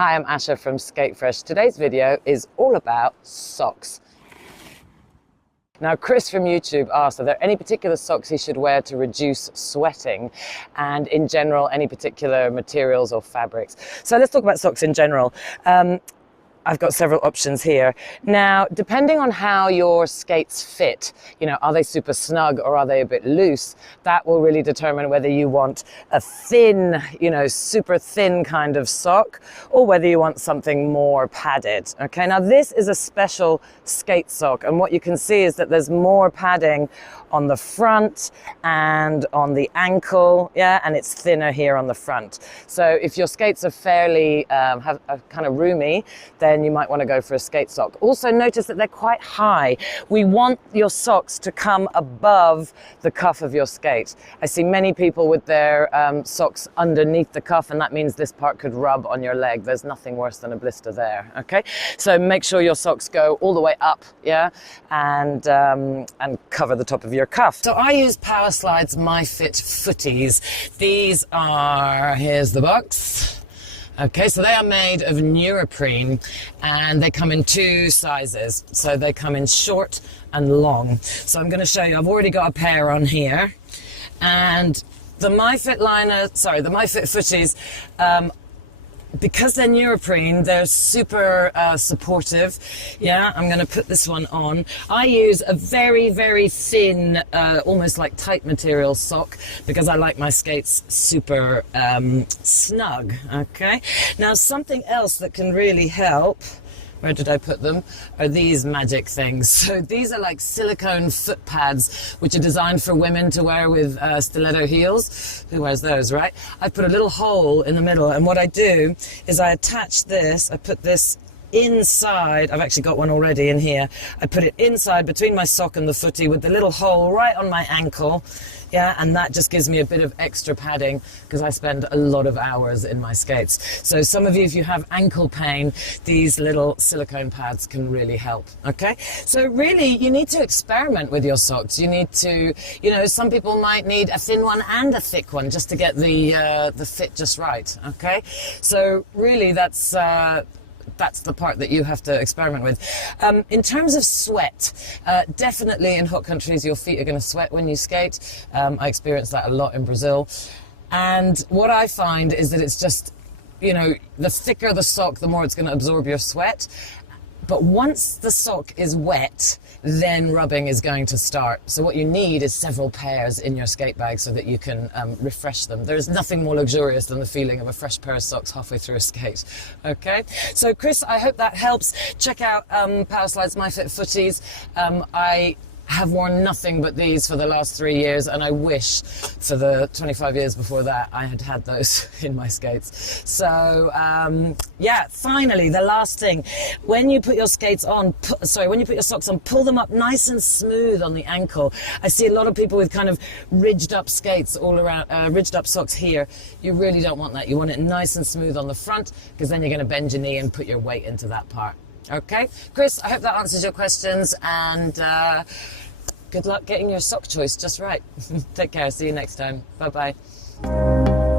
Hi, I'm Asha from Skatefresh. Today's video is all about socks. Now, Chris from YouTube asked, are there any particular socks he should wear to reduce sweating? And in general, any particular materials or fabrics? So let's talk about socks in general. I've got several options here. Now, depending on how your skates fit, are they super snug or are they a bit loose? That will really determine whether you want a thin, super thin kind of sock or whether you want something more padded. Okay, now this is a special skate sock, and what you can see is that there's more padding on the front and on the ankle, and it's thinner here on the front. So if your skates are fairly are kind of roomy, then you might want to go for a skate sock. Also notice that they're quite high. We want your socks to come above the cuff of your skate. I see many people with their socks underneath the cuff, and that means this part could rub on your leg. There's nothing worse than a blister there, okay? So make sure your socks go all the way up, and cover the top of your cuff. So I use Powerslide's MyFit footies. These are, here's the box. Okay, so they are made of neoprene and they come in two sizes. So they come in short and long. So I'm going to show you, I've already got a pair on here. And the MyFit footies, because they're neoprene, they're super supportive. I'm going to put this one on. I use a very, very thin, almost like tight material sock because I like my skates super snug. Okay. Now something else that can really help, where did I put them, are these magic things. So these are like silicone foot pads, which are designed for women to wear with stiletto heels. Who wears those, right? I put a little hole in the middle, and what I do is I attach this, I put this inside, I've actually got one already in here. I put it inside between my sock and the footie with the little hole right on my ankle. And that just gives me a bit of extra padding because I spend a lot of hours in my skates. So some of you, if you have ankle pain, these little silicone pads can really help, okay? So really, you need to experiment with your socks. You need to, some people might need a thin one and a thick one just to get the fit just right, okay? So really, that's the part that you have to experiment with. In terms of sweat, definitely in hot countries your feet are going to sweat when you skate. I experience that a lot in Brazil. And what I find is that it's just, the thicker the sock, the more it's going to absorb your sweat. But once the sock is wet, then rubbing is going to start. So what you need is several pairs in your skate bag so that you can refresh them. There's nothing more luxurious than the feeling of a fresh pair of socks halfway through a skate. Okay, so Chris, I hope that helps. Check out Powerslide's MyFit footies. I have worn nothing but these for the last 3 years, and I wish for the 25 years before that I had had those in my skates. So finally, the last thing, when you put your skates on, when you put your socks on, pull them up nice and smooth on the ankle. I see a lot of people with kind of ridged up skates all around, ridged up socks here. You really don't want that. You want it nice and smooth on the front, because then you're going to bend your knee and put your weight into that part. Okay, Chris, I hope that answers your questions, and good luck getting your sock choice just right. Take care, see you next time. Bye-bye.